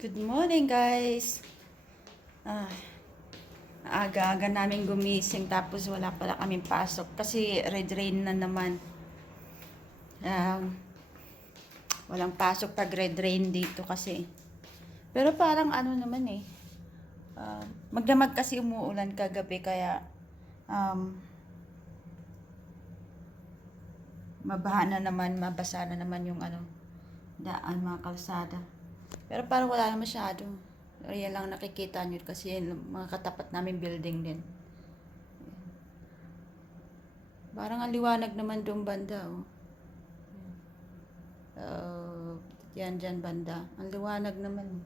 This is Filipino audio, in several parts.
Good morning, guys. Ah, aga-aga namin gumising tapos wala pala kaming pasok kasi red rain na naman. Walang pasok pag red rain dito kasi. Pero parang ano naman eh. Magdamag kasi umuulan kagabi kaya um, mabaha na naman, mabasa na naman yung daan, mga kalsada. Pero parang wala na masyado. Yan lang nakikita nyo kasi mga katapat namin building din. Parang ang liwanag naman doon banda, oh. Dyan banda. Ang liwanag naman.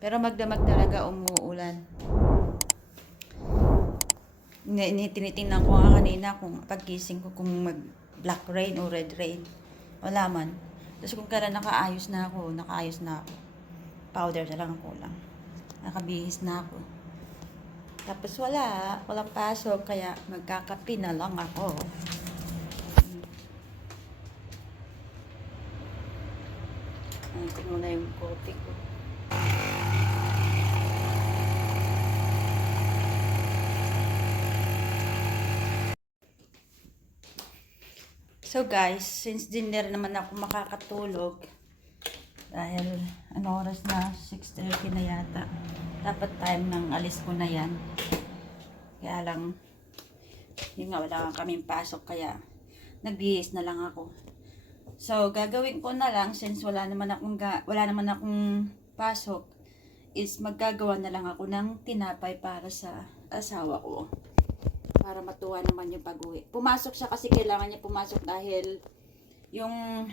Pero magdamag talaga umuulan. Tinitingnan ko nga kanina kung pagkising ko kung mag black rain o red rain. Wala man. Tapos kung kailan nakaayos na ako. Powder na lang ako lang. Nakabihis na ako. Tapos walang pasok kaya magkakape na lang ako. Ano ko muna yung coffee ko. So guys, since dinner naman ako makakatulog, dahil oras na 6:30 na yata. Dapat time ng alis ko na yan. Kaya lang, yun nga, wala kaming pasok kaya nagbihis na lang ako. So, gagawin ko na lang since wala naman akong pasok is maggagawa na lang ako ng tinapay para sa asawa ko. Para matuwa naman yung pag-uwi. Pumasok siya kasi kailangan niya pumasok dahil yung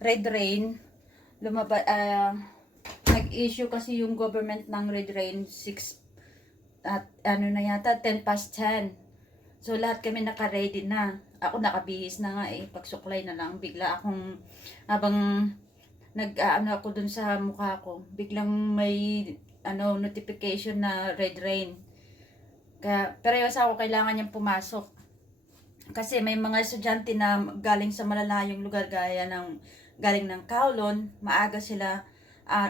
red rain nag-issue kasi yung government ng red rain 6 at 10 past 10. So lahat kami naka-ready na. Ako nakabihis na nga pagsuklay na lang bigla akong habang ako dun sa mukha ko, biglang may notification na red rain. Kaya parehas ako kailangan niyang pumasok. Kasi may mga estudyante na galing sa malalayong lugar galing ng Kowloon, maaga sila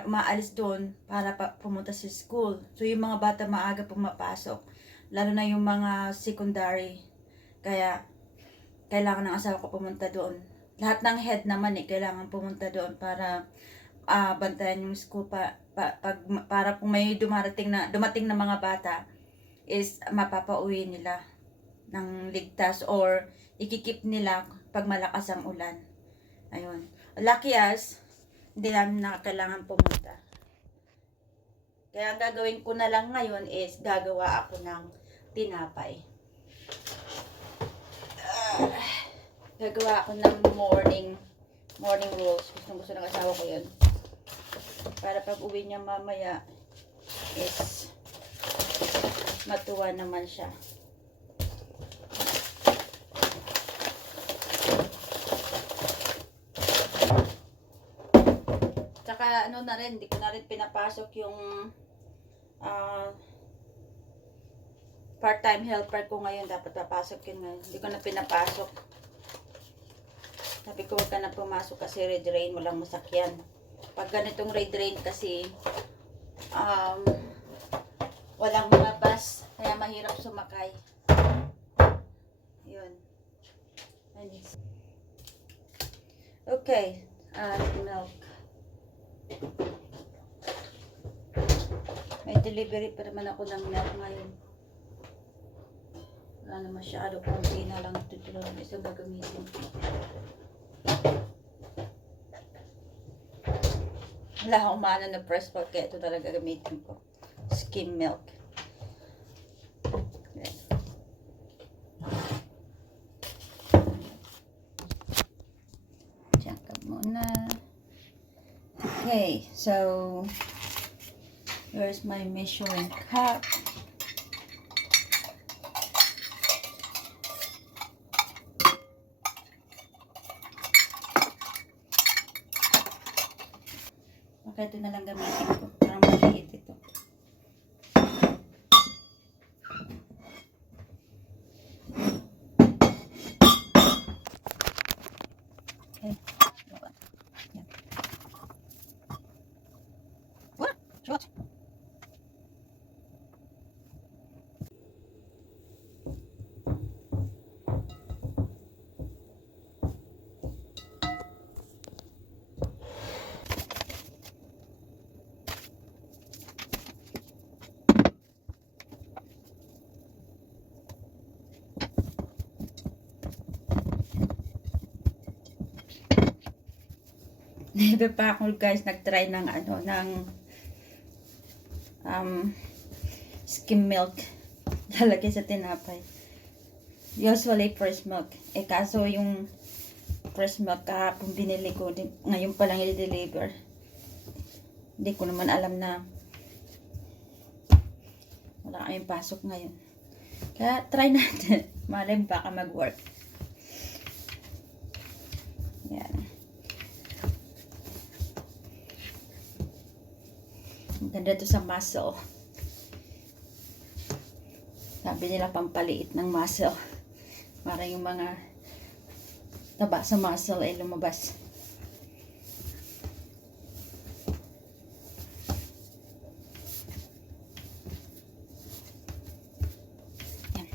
umaalis doon para pumunta sa school. So yung mga bata maaga pumapasok, lalo na yung mga secondary. Kaya kailangan ng asawa ko pumunta doon. Lahat ng head naman kailangan pumunta doon para bantayan yung school para kung may dumating na mga bata is mapapauwi nila ng ligtas or ikikip nila pag malakas ang ulan. Ayun. Lucky us, hindi namin kailangan pumunta. Kaya ang gagawin ko na lang ngayon is gagawa ako ng tinapay. Gagawa ako ng morning rolls. Gusto ng asawa ko yun. Para pag uwi niya mamaya is matuwa naman siya. Tsaka na rin, hindi ko na rin pinapasok yung part-time helper ko ngayon. Dapat papasok yun ngayon. Hindi ko na pinapasok. Sabi ko wag ka na pumasok kasi red rain, walang masakyan. Pag ganitong red rain kasi walang mga bus, kaya mahirap sumakay. Yun. Okay, milk. May delivery pa naman ako ng milk ngayon. Wala na masyado, konti na lang ito lang isang gagamitin. Wala akong umano na press milk kaya ito talaga gamitin ko. Skim milk. Diyan ka muna. Okay, so here's my measuring cup. Okay, ito na lang gamitin ko. Parang maliit ito. Okay. Yan. Never pa ako guys nag-try ng ano, ng skim milk. Lalagay sa tinapay. Usually fresh milk. Kaso yung fresh milk kahapon binili ko, ngayon pa lang i-deliver. Hindi ko naman alam na wala kaming pasok ngayon. Kaya try natin. Malay baka mag-work. Yan. Ang ganda to sa muscle. Sabi nila pampaliit ng muscle. Para yung mga taba sa muscle ay lumabas. Yan.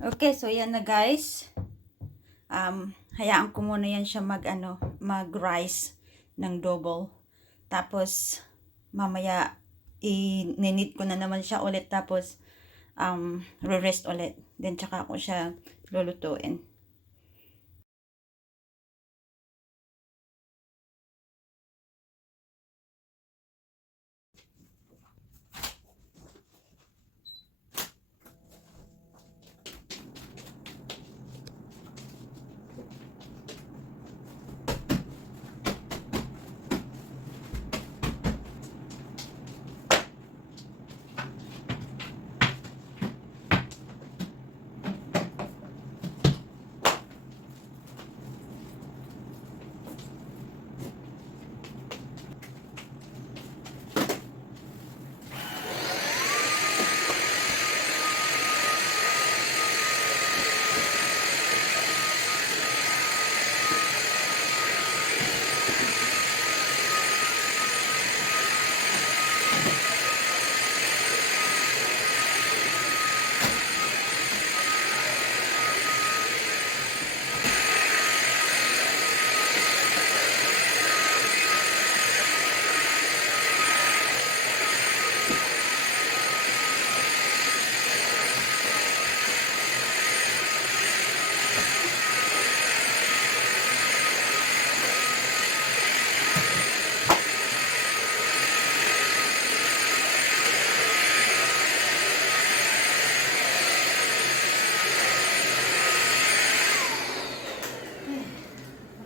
Okay, so yan na guys. Hayaan ko muna yan siya mag-rise ng double. Tapos, mamaya, i-ninit ko na naman siya ulit. Tapos, re-rest ulit. Then, tsaka ko siya lulutuin.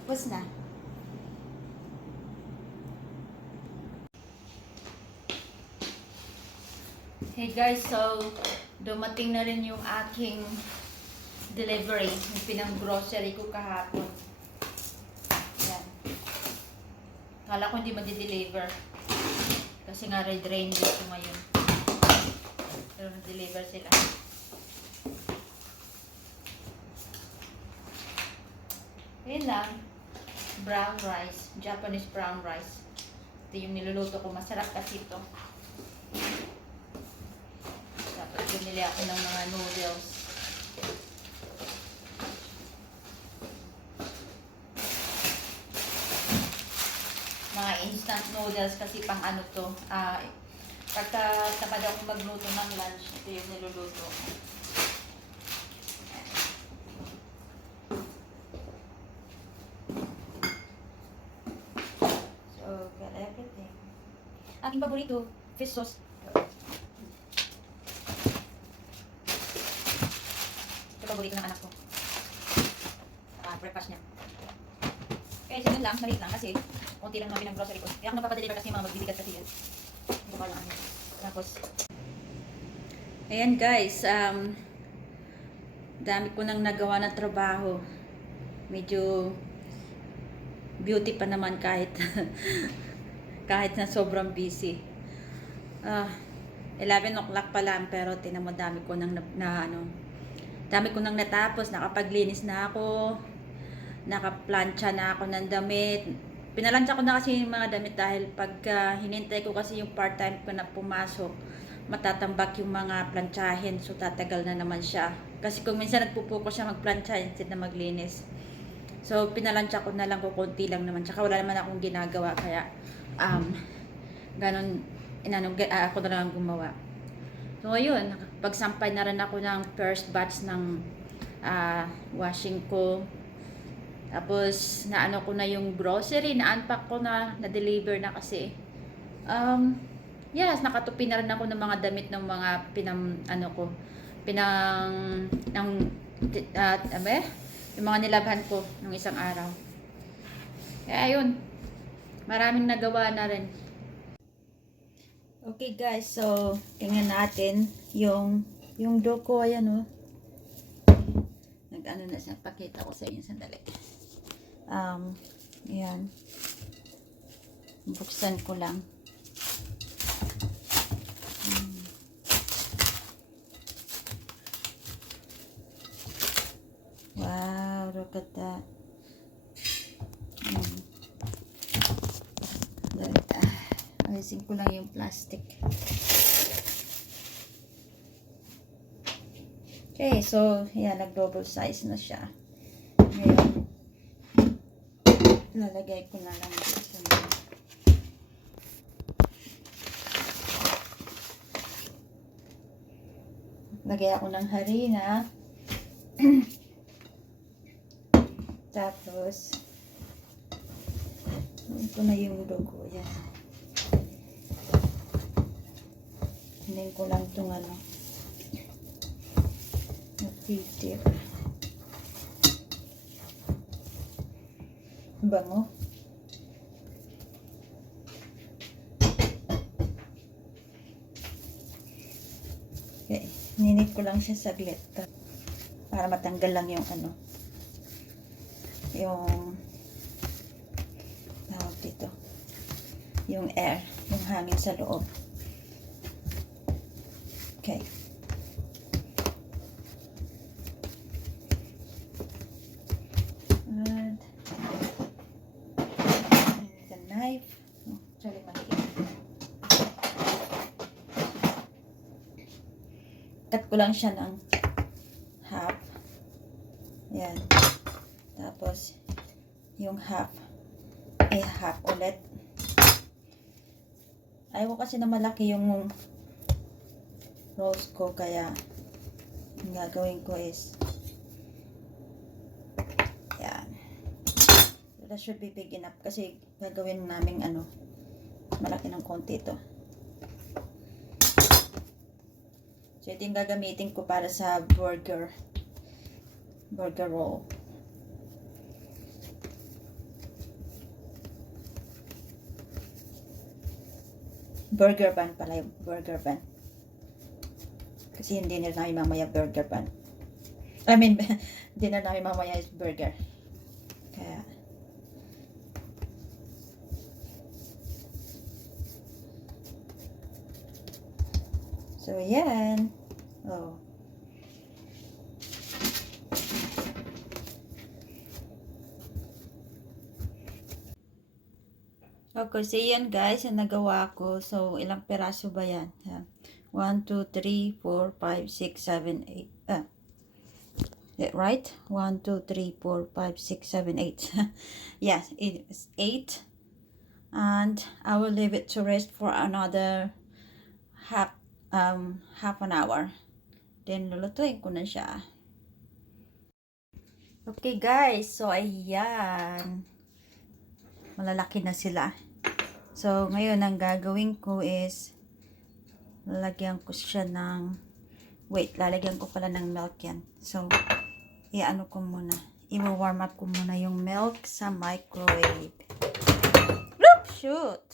Tapos na. Hey guys, so dumating na rin yung aking delivery, yung pinang-grocery ko kahapon. Yan. Kala ko hindi ma-deliver kasi nga red rain dito ngayon. Pero na-deliver sila. Yun lang. Brown rice. Japanese brown rice. Ito yung niluluto ko. Masarap kasi ito. Tapos binili ako ng mga noodles. Mga instant noodles kasi pang ano to. Pagka tamad ako magluto ng lunch, ito yung niluluto. Aking paborito, fish sauce. Ito paborito ng anak ko. Breakfast niya. Kaya isa lang, maliit lang kasi konti lang namin ng grocery ko. Kaya ako nagpapadeliver kasi yung mga magbibigat kasi yun. Ito pa lang ano. Tapos, ayan guys, dami ko nang nagawa ng trabaho. Medyo beauty pa naman kahit kahit na sobrang busy. 11 o'clock pa lang pero tinan mo dami ko nang dami ko nang natapos, nakapaglinis na ako, nakaplantsa na ako ng damit. Pinalantsa ko na kasi yung mga damit dahil pagka hinintay ko kasi yung part-time ko na pumasok, matatambak yung mga plantsahin, so tatagal na naman siya. Kasi kung minsan nagpupuko siya magplantsa instead na maglinis. So pinalantsa ko na lang ko, konti lang naman. Tsaka wala naman akong ginagawa kaya ganon ako na lang gumawa. So, ayun, pagsampay na rin ako ng first batch ng washing ko. Tapos, naano ko na yung grocery, na-unpack ko na, na-deliver na kasi. Yes, nakatupi na rin ako ng mga damit ng mga yung mga nilabhan ko ng isang araw. Kaya ayun, maraming nagawa na rin. Okay guys, so tingnan natin yung dough ko, ayan oh. Nag-ano na siya, pakita ko sa inyo sandali. Ayan. Buksan ko lang. Wow, look at that. Ayusin ko lang yung plastic. Okay, so, yan, nag-double size na siya. Ngayon, lalagay ko na lang ito sa mga. Lagay ako ng harina. Tapos, ito na yung dugo. Yan. Hindi ko lang itong natitip. Bango. Okay. Ninit ko lang siya saglit para matanggal lang yung yung tawag dito, yung air, yung hangin sa loob. Okay. And the knife. Sorry, maliit. Cut ko lang siya ng half. Yan. Tapos, yung half ulit. Ayaw ko kasi na malaki yung rolls ko, kaya yung gagawin ko is yan. So, that should be big enough kasi gagawin namin malaki ng konti ito. So, ito yung gagamitin ko para sa burger roll. Burger bun pala yung burger bun. Kasi hindi dinner namin mamaya burger bun. I mean, dinner namin mamaya is burger. Kaya, so, yan. Oh. Okay, so yan guys, yung nagawa ko. So, ilang peraso ba yan? 1, 2, 3, 4, 5, 6, 7, 8. Is that right? 1, 2, 3, 4, 5, 6, 7, 8. Yes, it is 8. And I will leave it to rest for another half an hour. Then, lulutuin ko na siya. Okay guys, so ayan. Malalaki na sila. So, ngayon ang gagawin ko is lalagyan ko siya ng lalagyan ko pala ng milk yan. So, i-ano ko muna. I-warm up ko muna yung milk sa microwave. Look! Shoot!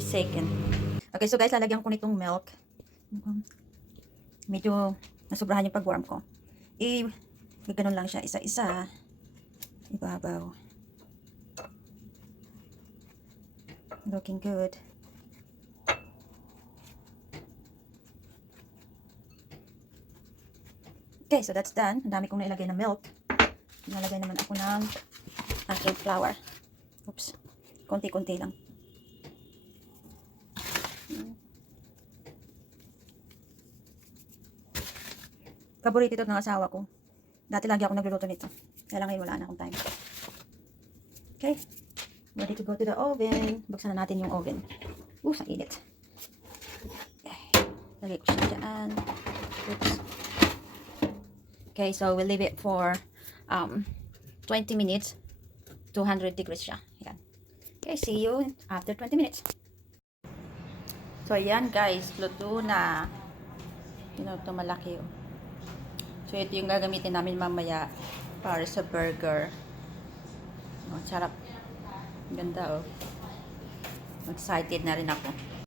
Seconds. Okay, so guys, lalagyan ko nitong milk. Medyo nasubrahan yung pag-warm ko. Ganun lang siya, isa-isa. Ibabaw. Looking good. Okay, so that's done. Ang dami kong nailagay na milk. Nalagay naman ako ng aking flour. Oops. Konti-konti lang. Paborito ito ng asawa ko. Dati lagi ako nagluluto nito. Kaya lang ngayon wala na akong time. Okay. Ready to go to the oven. Buksan na natin yung oven. Ang init. Okay. Lagay ko siya dyan. Oops. Okay, so we'll leave it for 20 minutes. 200 degrees siya. Yan. Okay, see you after 20 minutes. So, ayan guys. Luto na. Ito malaki. Oh. So, ito yung gagamitin namin mamaya para sa burger. Oh, sarap. Ganda oh. Excited na rin ako.